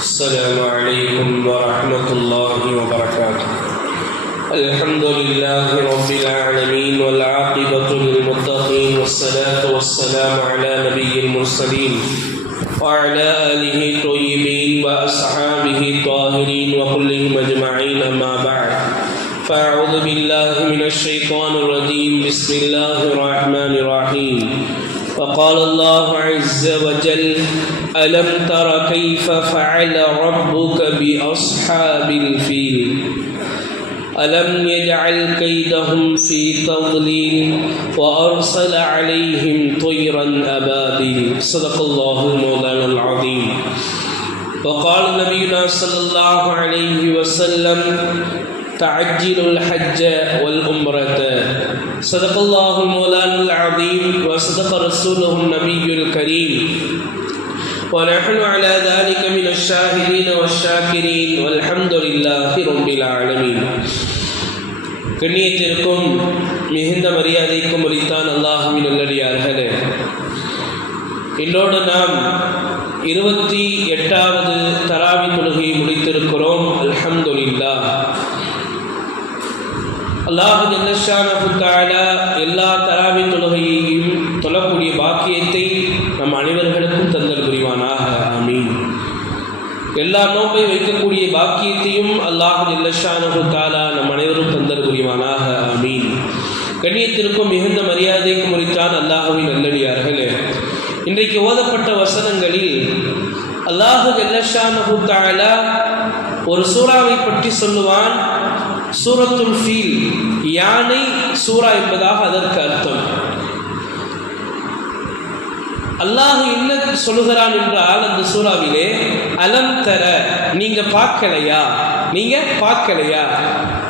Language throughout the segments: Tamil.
السلام عليكم ورحمة الله وبركاته. الحمد لله رب العالمين والعاقبة للمتقين والصلاة والسلام على نبي المرسلين وعلى آله الطيبين وأصحابه الطاهرين وكلهم أجمعين، أما بعد، فأعوذ بالله من الشيطان الرجيم. بسم الله الرحمن الرحيم. وقال الله عز وجل: ألم تر كيف فعل ربك بأصحاب الفيل ألم يجعل كيدهم في تضليل وأرسل عليهم طيرا أبابيل. صدق الله المولانا العظيم. وقال نبينا صلى الله عليه وسلم: تعجلوا الحج والعمرة. صدق الله المولانا العظيم وصدق رسوله النبي الكريم، ونحن على ذلك من الشاهدين والشاكرين والحمد لله رب العالمين. கண்ணியத்திற்கும் மிகுந்த மரியாதைக்கும் உரித்தான் அல்லாஹ்வின் நல்லடியார்களே, இதோடு நாம் 28வது தராவி தொழுகையை முடித்திருக்கிறோம். அல்ஹம்துலில்லாஹ். அல்லாஹ் ஜல்லஷானஹு தஆலா எல்லா தராவி தொழுகையையும் தொழக்கூடிய பாக்கியத்தை நம் அனைவர்களுக்கும் தந்தல் புரிவானாக. ஆமீன். எல்லா நோன்பை வைக்கக்கூடிய பாக்கியத்தையும் அல்லாஹ் ஜல்லஷானஹு தஆலா நம் அனைவரும் தந்தல் புரிவானாக. ஆமீன். கண்ணியத்திற்கும் மிகுந்த மரியாதைக்கும் உரித்தான் அல்லாஹ்வின் நல்லடியார்களே, இன்றைக்கு ஓதப்பட்ட வசனங்களில் அல்லாஹ் ஜல்லஷானஹு தஆலா ஒரு சூறாவை பற்றி சொல்லுவான். சூரத்துல் ஃபீல், யானை சூரா என்பதாக அதற்கு அர்த்தம். அல்லாஹ் என்ன சொல்லுகிறான் என்றால், அந்த சூறாவிலே அலம் தர, நீங்க பார்க்கலையா.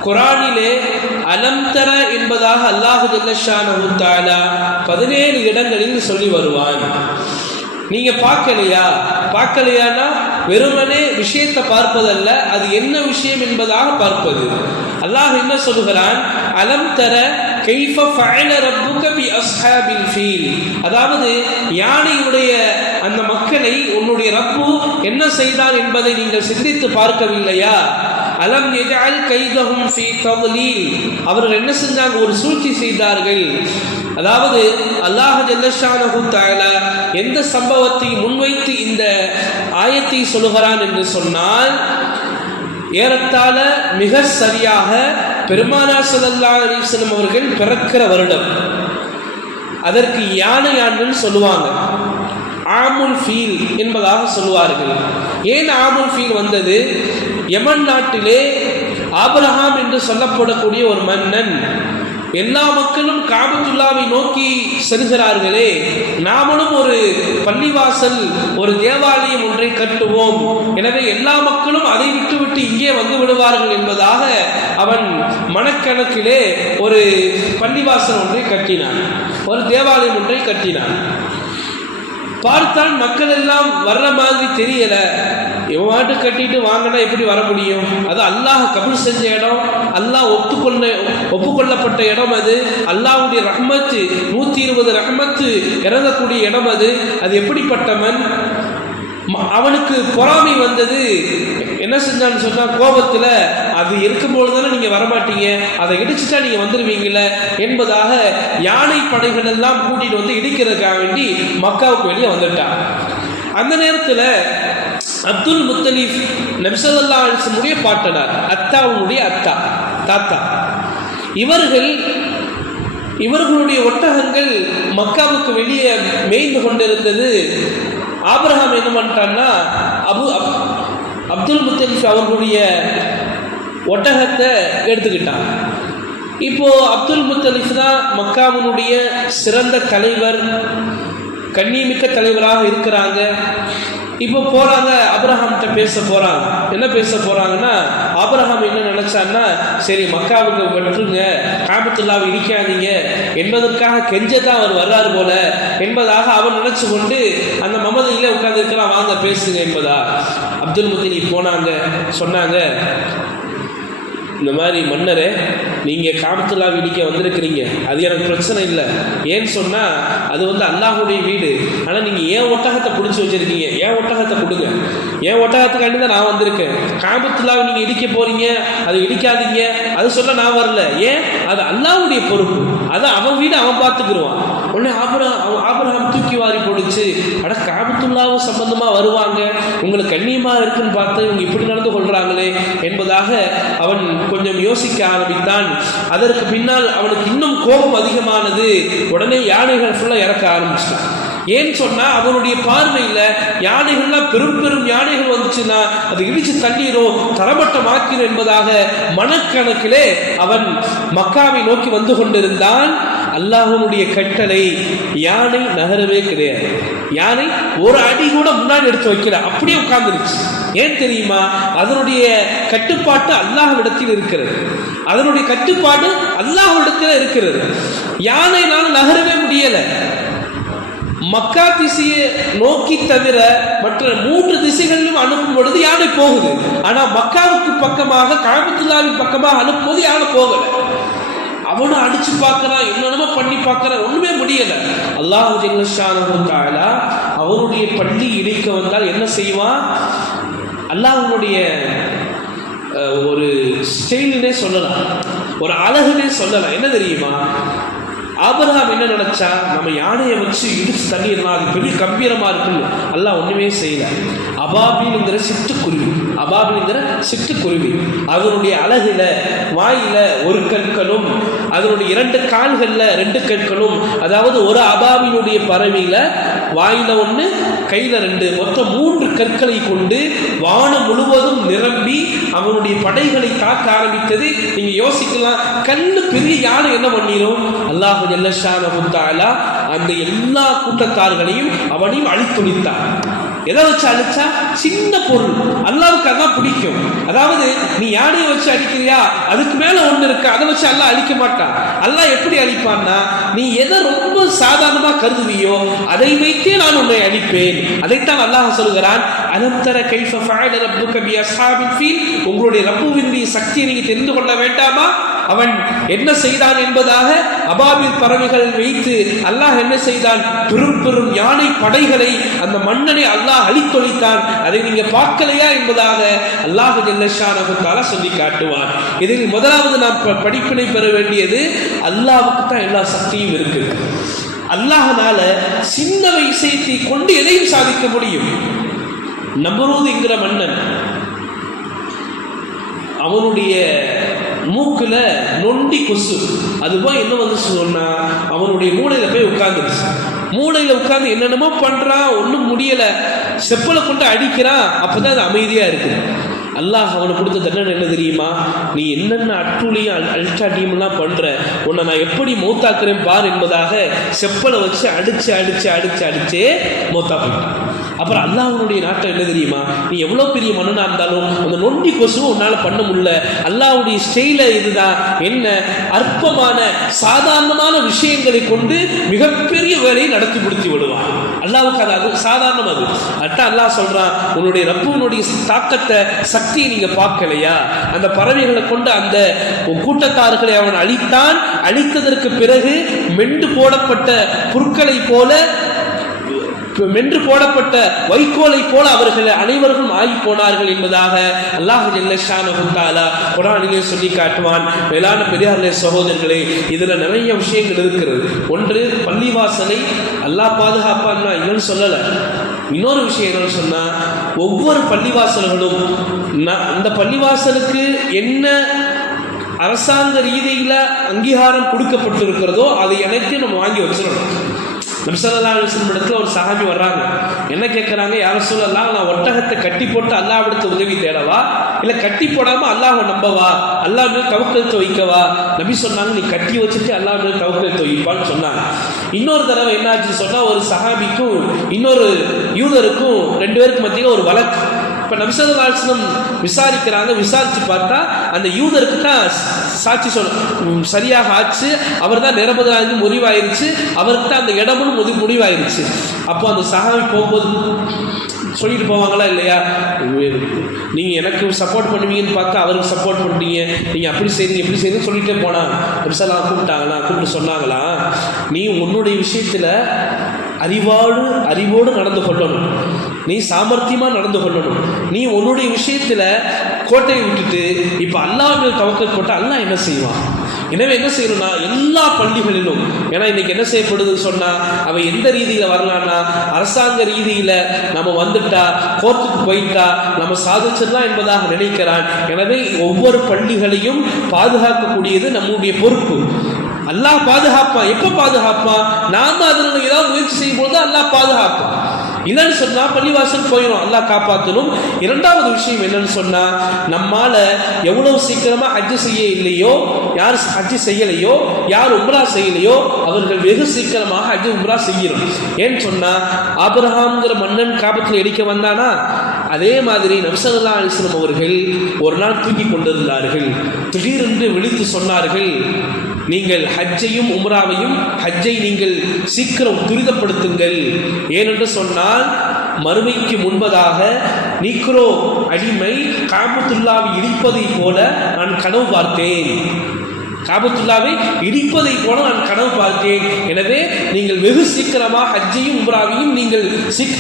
குரானிலே அலம் தர என்பதாக அல்லாஹ் ஜல்லஷானஹு தஆலா 17 இடங்களில் சொல்லி வருவான். நீங்க பார்க்கலையானா வெறுமனே விஷயத்தை பார்ப்பதல்ல, அது என்ன விஷயம் என்பதாக பார்ப்பது. அல்லாஹ் என்ன சொல்லுகிறான்? அலம் தர கைஃப ஃபஅல ரப்புக பி அஸ்ஹாபில் ஃபீல், அதாவது யானையுடைய அந்த மக்களை உன்னுடைய ரப்பு என்ன செய்தான் என்பதை நீங்கள் சிந்தித்து பார்க்கவில்லையா? அலம் யஜஅல் கைதஹும் ஃபீ தضلீல், அவர்கள் என்ன செஞ்சாங்க? ஒரு சூழ்ச்சி செய்தார்கள். அதாவது அல்லாஹ் ஜல்லஷானஹு தஆலா எந்த சம்பவத்தை முன்வைத்து இந்த ஆயத்தை சொல்லுகிறான் என்று சொன்னால், ஏறத்தாழ மிக சரியாக பெருமானார் ஸல்லல்லாஹு அலைஹி வஸல்லம் அவர்கள் பிறக்கிற வருடம், அதற்கு யானை ஆண்டுன்னு சொல்லுவாங்க. ஆமுல் ஃபீல் என்பதாக சொல்லுவார்கள். ஏன் ஆமுல் ஃபீல் வந்தது? யமன் நாட்டிலே ஆபிரகாம் என்று சொல்லப்படக்கூடிய ஒரு மன்னன், எல்லா மக்களும் காபத்துல்லாவை நோக்கி செல்கிறார்களே, நாமளும் ஒரு பள்ளிவாசல், ஒரு தேவாலயம் ஒன்றை கட்டுவோம், எனவே எல்லா மக்களும் அதை விட்டுவிட்டு இங்கே வந்து விடுவார்கள் என்பதாக அவன் மனக்கணக்கிலே ஒரு பள்ளிவாசல் ஒன்றை கட்டினான், ஒரு தேவாலயம் ஒன்றை கட்டினான். பார்த்தான், மக்கள் எல்லாம் வர்ற மாதிரி தெரியல. இவன் கட்டிட்டு வாங்கினா எப்படி வர முடியும்? அது அல்லாஹ் கபூல் செஞ்ச இடம், அல்லாஹ் ஒப்புக்கொள்ளப்பட்ட இடம், அது அல்லாஹ்வுடைய ரஹ்மத்து, 120 ரஹ்மத்து இறங்கக்கூடிய இடம். அது எப்படிப்பட்டவன்? அவனுக்கு பொறாமை வந்தது. என்ன செஞ்சான்னு சொன்னா, கோபத்துல அது இருக்கும்போது தானே நீங்க வரமாட்டீங்க, அதை இடிச்சுட்டா நீங்க வந்துருவீங்கள என்பதாக யானை படைகள் எல்லாம் கூட்டிட்டு வந்து இடிக்கிறதுக்காக வேண்டி மக்காவுக்கு வெளியே வந்துட்டான். அந்த நேரத்துல அப்துல் முத்தலிப் நபி ஸல்லல்லாஹு அலைஹி வஸல்லம் பாட்டனார், அத்தாவுடைய தாத்தா, இவர்களுடைய ஒட்டகங்கள் மக்காவுக்கு வெளியே மேய்ந்து கொண்டிருந்தது. ஆபிரகாம் என்ன பண்ணிட்டான்னா, அப்துல் முத்தலிப் அவர்களுடைய ஒட்டகத்தை எடுத்துக்கிட்டான். இப்போ அப்துல் முத்தலிப் தான் மக்காவினுடைய சிறந்த தலைவர், கண்ணியமிக்க தலைவராக இருக்கிறாங்க. இப்போ போறாங்க, ஆபிரகாம்கிட்ட பேச போறாங்க. என்ன பேச போறாங்கன்னா, ஆபிரகாம் என்ன நினைச்சான்னா, சரி மக்காவுக்கு வெட்டுங்க, காபத்துல்லாவை இடிக்காதீங்க என்பதற்காக கெஞ்சதான் அவர் வர்றாரு போல என்பதாக அவன் நினைச்சு கொண்டு அந்த மமதையில உட்கார்ந்து இருக்கலாம், வாங்க பேசுங்க என்பதா. அப்துல் முத்தலிப் போனாங்க, சொன்னாங்க, இந்த மாதிரி மன்னரே, நீங்கள் காபத்துல்லா இடிக்க வந்திருக்கிறீங்க, அது எனக்கு பிரச்சனை இல்லை. ஏன்னு சொன்னால் அது வந்து அல்லாஹுடைய வீடு. ஆனால் நீங்கள் ஏன் ஒட்டகத்தை பிடிச்சி வச்சுருக்கீங்க, ஏன் ஒட்டகத்தை கொடுங்க, ஏன் ஒட்டகத்துக்காண்டி தான் நான் வந்திருக்கேன். காபத்துல்லாவை நீங்கள் இடிக்க போகிறீங்க, அதை இடிக்காதீங்க, அது சொல்ல நான் வரல. ஏன்? அது அல்லாஹ்வுடைய பொறுப்பு, அது அவன் வீடு, அவன் பார்த்துக்கிடுவான். உடனே ஆபிரகாம் தூக்கி வாரி போடுச்சு. அட காபத்துல்லாவும் சம்பந்தமாக வருவாங்க, உங்களுக்கு கண்ணியமாக இருக்குன்னு பார்த்து இவங்க இப்படி நடந்து கொள்றாங்களே என்பதாக அவன் கொஞ்சம் யோசிக்க ஆரம்பித்தான். அதற்கு பின்னால் அவனுக்கு இன்னும் கோபம் அதிகமானது. உடனே யானைகள் ஃபுல்லாக இறக்க ஆரம்பிச்சிட்டான். ஏன்னு சொன்னா அவனுடைய பார்வையில் யானைகள்லாம் பெரும் பெரும் யானைகள் வந்துச்சுன்னா அது இடிச்சு தண்ணீரும் தரமட்டமாக்கிறோம் என்பதாக மனக்கணக்கிலே அவன் மக்காவை நோக்கி வந்து கொண்டிருந்தான். அல்லாஹ்வுடைய கட்டளை, யானை நகரவே கிடையாது. யானை ஒரு அடி கூட முன்னாடி எடுத்து வைக்கல, அப்படியே உட்கார்ந்துருச்சு. ஏன் தெரியுமா? அதனுடைய கட்டுப்பாட்டு அல்லாஹ்விடத்தில் இருக்கிறது. அதனுடைய கட்டுப்பாடு அல்லாஹ்விடத்தில் இருக்கிறது. யானைனால நகரவே முடியல. மக்கா திசையை நோக்கி தவிர மற்ற 3 திசைகளிலும் அனுப்பும் பொழுது யானை போகுது. ஆனா மக்காவுக்கு பக்கமாக, காபத்துல்லாவின் பக்கமாக அனுப்பும்போது யானை போகல. அவனும் அடிச்சு பார்க்கறான், என்னென்னமோ பண்ணி பார்க்கறான், ஒண்ணுமே முடியல. அல்லாஹ் ஜல்ல ஷானஹு தஆலா அவனுடைய பள்ளி இடிக்க வந்தால் என்ன செய்வான்? அல்லாஹ்வுடைய ஒரு ஸ்டைல்னே சொல்லலாம், ஒரு அழகுனே சொல்லலாம். என்ன தெரியுமா? ஆபிரகாம் என்ன நினைச்சா, நம்ம யானையை வச்சு இடிச்சு தள்ளிடலாம், அது பெரிய கம்பீரமா இருக்குன்னு. அல்லாஹ் ஒண்ணுமே செய்யல. அபாபில்ங்கிற சிட்டுக்குருவி, அபாபில்ங்கிற சிட்டுக்குருவி அதனுடைய அழகுல வாயில ஒரு கற்களும், அதனுடைய 2 கால்கள்ல 2 கற்களும், அதாவது ஒரு அபாபினுடைய பறவையில வாயில 1 கையில 2, மொத்தம் 3 கற்களை கொண்டு வானம் முழுவதும் நிரம்பி அவனுடைய படைகளை தாக்க ஆரம்பித்தது. நீங்க யோசிக்கலாம், கண்ணு பெரிய யானை என்ன பண்ணிரும்? அல்லாஹ் ஜல்ல ஷானஹு தஆலா அந்த எல்லா கூட்டத்தார்களையும் அவனையும் அழித்தொழித்தான். எதை வச்சு அழிச்சா? சின்ன பொருள். அல்லாவுக்கு அதான் பிடிக்கும். அதாவது நீ யானையை வச்சு அடிக்கிறியா, அதுக்கு மேல ஒண்ணு இருக்கு, அதை வச்சு அல்லாஹ் அழிக்க மாட்டான். அல்லாஹ் எப்படி அழிப்பான்னா, நீ எதை ரொம்ப சாதாரணமா கருதுவியோ அதை வைத்தே நான் உன்னை அழிப்பேன். அதைத்தான் அல்லாஹ் சொல்கிறான், அலம் தர கைஃப ஃபஅல ரப்புக பி அஸ்ஹாபில் ஃபீல். உங்களுடைய ரப்புவினுடைய சக்தியை நீங்க தெரிந்து கொள்ள வேண்டாமா? அவன் என்ன செய்தான் என்பதாக அபாபில் பறவைகள் வைத்து அல்லாஹ் என்ன செய்தான்? பெரும் பெரும் யானை படைகளை அந்த மன்னனை அல்லாஹ் அழித்தொழித்தான். அதை நீங்க பார்க்கலையா என்பதாக அல்லாஹ் ஜல்ல ஷானஹு தஆலா சொல்லி காட்டுவான். இதில் முதலாவது நாம் படிப்பினை பெற வேண்டியது, அல்லாஹ்வுக்கு தான் எல்லா சக்தியும் இருக்கு. அல்லாஹ்னால சின்ன விஷயத்தை கொண்டு எதையும் சாதிக்க முடியும். நம்ரூத் என்கிற மன்னன், அவனுடைய மூக்குல நொண்டி கொசு, அது போய் என்ன வந்து சொன்னா அவனுடைய மூளையில போய் உட்கார்ந்துருச்சு. மூளையில உட்கார்ந்து என்னென்னமோ பண்றான், ஒன்றும் முடியல, செப்பலை கொண்டு அடிக்கிறான். அப்பதான் அது அமைதியா இருக்கு. அல்லாஹ் அவனை கொடுத்த தண்டனை என்ன தெரியுமா? நீ என்னென்ன அட்டூழியும் அல்டாட்டியமெல்லாம் பண்ற, உன்னை நான் எப்படி மௌத்தாக்குறேன் பார் என்பதாக செப்பலை வச்சு அடிச்சு அடிச்சு அடிச்சு அடிச்சே மௌத்தா போயிட்டான். அப்புறம் அல்லாஹ்வுடைய நாட்டம் என்ன தெரியுமா? நீ எவ்வளோ பெரிய மன்னனா இருந்தாலும் அந்த நொண்டி கொசுவும் உன்னால் பண்ண முடியல. அல்லாஹ்வுடைய ஸ்டைல இதுதான். என்ன அற்பமான சாதாரணமான விஷயங்களை கொண்டு மிகப்பெரிய வேலையை நடத்தி முடித்து விடுவான். அல்லாஹ்வுக்கு அது சாதாரணம். அது அதான் அல்லாஹ் சொல்றான், உன்னுடைய ரப்புனுடைய தாக்கத்தை சக்தியை நீங்க பார்க்கலையா? அந்த பறவைகளை கொண்டு அந்த கூட்டத்தார்களை அவன் அழித்தான். அழித்ததற்கு பிறகு மென்று போடப்பட்ட புற்களை போல, மென்று போடப்பட்ட வைக்கோலை போல அவர்கள் அனைவரும் ஆகி போனார்கள் என்பதாக அல்லாஹ் ஜல்ல ஷானஹு தஆலா குர்ஆனிலே சொல்லி காட்டுவான். மேலான பெரியார்களே, சகோதரர்களே, இதுல நிறைய விஷயங்கள் இருக்கிறது. ஒன்று, பள்ளிவாசலை அல்லாஹ் பாதுகாப்பான்னா இல்லைன்னு சொல்லல. இன்னொரு விஷயம் என்னன்னு சொன்னா, ஒவ்வொரு பள்ளிவாசல்களும் அந்த பள்ளிவாசலுக்கு என்ன அரசாங்க ரீதியில அங்கீகாரம் கொடுக்கப்பட்டிருக்கிறதோ அதை அனைத்தையும் நம்ம வாங்கி வச்சிடணும். நபி ஸல்லல்லாஹு அலைஹி வஸல்லம் இடத்துல ஒரு சஹாபி வர்றாங்க. என்ன கேட்குறாங்க? யா ரசூலல்லாஹ், நான் ஒட்டகத்தை கட்டி போட்டு அல்லாஹ்விடத்து உதவி தேடவா, இல்லை கட்டி போடாம அல்லாஹ்வை நம்பவா, அல்லாஹ் மேல் தவக்கல் வைக்கவா? நபி சொன்னாங்க, நீ கட்டி வச்சுட்டு அல்லாஹ் மேல் தவக்கல் வைப்பான்னு சொன்னாங்க. இன்னொரு தடவை என்னாச்சு சொன்னா, ஒரு சஹாபிக்கும் இன்னொரு யூதருக்கும் 2 பேருக்கு மத்தியில் ஒரு வழக்கு. இப்போ நபி ஸல்லல்லாஹு அலைஹி வஸல்லம் விசாரிக்கிறாங்க. விசாரிச்சு பார்த்தா அந்த யூதருக்கு தான் சாட்சி சொல்ல சரியாக ஆச்சு, அவர் தான் நிரபராதி முடிவாயிருச்சு, அவருக்கு தான் அந்த இடமும் முடிவாயிருச்சு. அப்போ அந்த சஹாபி போகும்போது சொல்லிட்டு போவாங்களா இல்லையா? நீங்கள் எனக்கு சப்போர்ட் பண்ணுவீங்கன்னு பார்த்தா அவருக்கு சப்போர்ட் பண்ணுறீங்க, நீங்கள் அப்படி செய்றீங்க இப்படி செய்யுங்க சொல்லிட்டே போனால் பெருசாலாம் கூப்பிட்டு சொன்னாங்களா, நீ உன்னுடைய விஷயத்தில் அறிவோடு நடந்து கொள்ளணும், நீ சாமர்த்தியமாக நடந்து கொள்ளணும். நீ உன்னுடைய விஷயத்தில் கோட்டையை விட்டுட்டு இப்போ அல்லாஹ் மேல் தவக்கல் போட்டால் அல்லாஹ் என்ன செய்வான்? எனவே என்ன செய்யணும்னா எல்லா பள்ளிகளிலும், ஏன்னா இன்னைக்கு என்ன செய்யப்படுதுன்னு சொன்னால் அவன் எந்த ரீதியில் வரலான்னா அரசாங்க ரீதியில் நம்ம வந்துட்டா கோர்ட்டுக்கு போயிட்டா நம்ம சாதிச்சிடலாம் என்பதாக நினைக்கிறான். எனவே ஒவ்வொரு பள்ளிகளையும் பாதுகாக்கக்கூடியது நம்முடைய பொறுப்பு. அல்லாஹ் பாதுகாப்பான். எப்போ பாதுகாப்பான்? நாம அதில் ஏதாவது முயற்சி செய்யும் போது அல்லாஹ் பாதுகாப்பான். இல்லைன்னு சொன்னா பள்ளிவாசல் போயிடும், அல்லாஹ் காப்பாற்றணும். இரண்டாவது விஷயம் என்னன்னு சொன்னா, நம்மால எவ்வளவு சீக்கிரமா ஹஜ்ஜு செய்ய இல்லையோ, யார் ஹஜ்ஜு செய்யலையோ, யார் உம்ரா செய்யலையோ அவர்கள் வெகு சீக்கிரமாக ஹஜ்ஜு உம்ரா செய்யணும். ஏன்னு சொன்னா ஆபிரகாம்ங்கிற மன்னன் காபத்தில் இடிக்க வந்தானா, அதே மாதிரி நபி ஸல்லல்லாஹு அலைஹி வஸல்லம் அவர்கள் ஒரு நாள் தூங்கி கொண்டிருந்தார்கள். திடீரென்று விழித்து சொன்னார்கள், நீங்கள் ஹஜ்ஜையும் உம்ராவையும் ஹஜ்ஜை நீங்கள் சீக்கிரம் துரிதப்படுத்துங்கள். ஏனென்று சொன்னால் மறுமைக்கு முன்பதாக நீக்ரோ அடிமை காபத்துல்லாவை இடிப்பதை போல நான் கனவு பார்த்தேன். காபத்துல்லாவை இடிப்பதை போல நான் கனவு பார்த்தேன். எனவே நீங்கள் வெகு சீக்கிரமாக ஹஜ்ஜையும் உம்ராவையும் நீங்கள்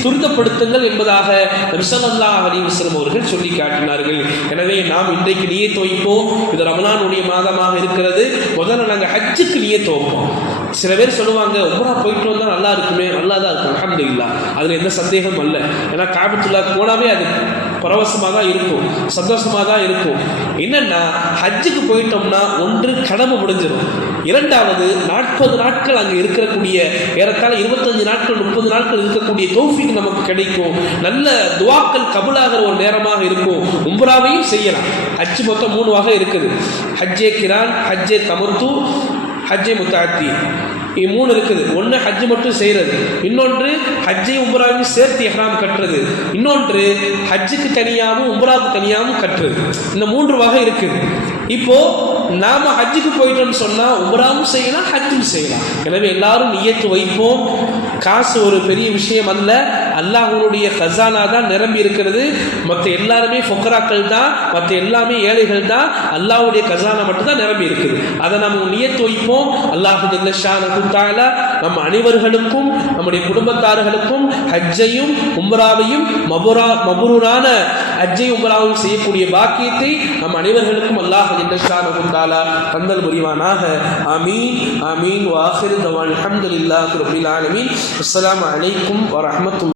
துரிதப்படுத்துங்கள் என்பதாக நபி ஸல்லல்லாஹு அலைஹி வஸல்லம் அவர்கள் சொல்லி காட்டினார்கள். எனவே நாம் இன்றைக்கு நியத் வைப்போம். இது ரமலானுடைய மாதமாக இருக்கிறது. முதல்ல நாங்கள் ஹஜ்ஜுக்கு நியத் வைப்போம். சில பேர் சொல்லுவாங்க, உம்ரா போயிட்டு வந்தால் நல்லா இருக்குமே. நல்லா தான் இருக்கும், அல்ஹம்துலில்லாஹ், அதில் எந்த சந்தேகமும் இல்லை. ஏன்னா காபத்துல்லா போனாவே அது பரவசமாக தான் இருக்கும், சந்தோஷமாக தான் இருக்கும். என்னன்னா ஹஜ்ஜுக்கு போயிட்டோம்னா ஒன்று கடமை முடிஞ்சிடும், இரண்டாவது 40 நாட்கள் அங்கே இருக்கக்கூடிய ஏறத்தாழ 25 நாட்கள் 30 நாட்கள் இருக்கக்கூடிய தௌஃபீக் நமக்கு கிடைக்கும். நல்ல துவாக்கள் கபூலாகிற ஒரு நேரமாக இருக்கும். உம்ராவையும் செய்யலாம். ஹஜ் மொத்தம் 3 வகை இருக்குது. ஹஜ்ஜே கிரான், ஹஜ்ஜே தமர்து, ஹஜ்ஜே முத்தாத்தி. இது 3 இருக்குது. ஒன்று ஹஜ்ஜு மட்டும் செய்கிறது, இன்னொன்று ஹஜ்ஜை உம்ராவையும் சேர்த்து இஹ்ராம் கட்டுறது, இன்னொன்று ஹஜ்ஜுக்கு தனியாகவும் உம்ராவுக்கு தனியாகவும் கட்டுறது. இந்த 3 வகை இருக்குது. இப்போ நாம ஹஜ்ஜுக்கு போயிட்டோம்னு சொன்னா உம்ராவும் செய்யலாம், ஹஜ்ஜும் செய்யலாம். எனவே எல்லாரும் நியத்து வைப்போம். காசு ஒரு பெரிய விஷயம் அல்ல, அல்லாஹ்வுடைய கசானா தான் நிரம்பி இருக்கிறது. மற்ற எல்லாருமே ஃபுக்கராக்கள் தான், மற்ற எல்லாமே ஏழைகள் தான். அல்லாஹ்வுடைய கசானா மட்டும் தான் நிரம்பி இருக்குது. அதை நம்ம நியத்து வைப்போம். அல்லாஹ் ஜல்ல ஷானஹு தஆலா நம் அனைவர்களுக்கும் நம்முடைய குடும்பத்தார்களுக்கும் ஹஜ்ஜையும் உம்ராவையும் மபரூரான ஹஜ்ஜை உம்ராவையும் செய்யக்கூடிய பாக்கியத்தை நம் அனைவர்களுக்கும் அல்லாஹ் ஜல்ல ஷானஹு தஆலா தந்தல் புரிவானாக. ஆமீன் ஆமீன். வ ஆகிரு தவான் அல்ஹம்துலில்லாஹி ரப்பில் ஆலமீன். அஸ்ஸலாமு அலைக்கும் வ ரஹ்மத்துல்லாஹி